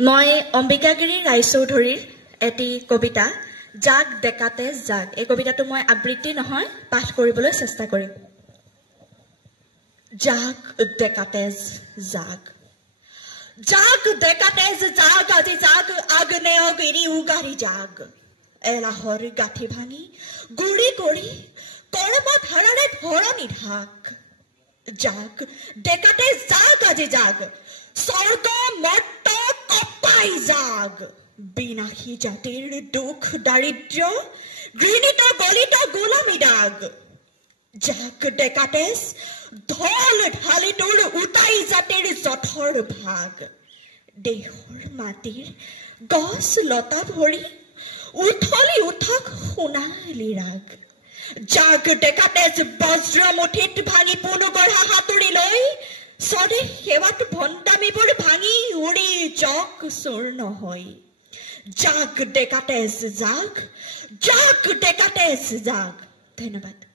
মই অম্বিকাগিৰি ৰায়চৌধুৰীৰ এটি কবিতা জাগ ডেকাতে জাগ এই কবিতাটো মই আবৃত্তি নহয় পাঠ কৰিবলৈ চেষ্টা কৰিম জাগ ডেকাতে জাগ জাগ ডেকাতে জাগ আজি জাগ আগ্নেয়গিৰি উগাৰি জাগ এলাহৰ গাঠি ভাঙি গুৰি কৰি কৰ্মধাৰাৰে ধৰণি ঢাক জাগ ডেকাতে জাগ আজি জাগ স্বৰ্গ মৰ্ত কপাই জাগ বিনাশী জাতিৰ দুখ দাৰিদ্ৰ ঘৃণিত গলিত গোলামী দাগ জাগ ডেকাতেজ ঢল ঢালি তোৰ উটাই জাতিৰ জঠৰ ভাগ দেশৰ মাটিৰ গছ লতা ভৰি উঠলি উঠক সোণালী ৰাগ জাগ ডেকাতেজ বজ্ৰমুঠিত ভাঙি পুনু গঢ়া হাতুৰি লৈ স্বদেশ সেৱাত ভণ্ডামিবোৰ ভাঙি উৰি জক চূৰ্ণ হৈ জাগ ডেকাতেজ জাগ জাগ ডেকাতেজ জাগ ধন্যবাদ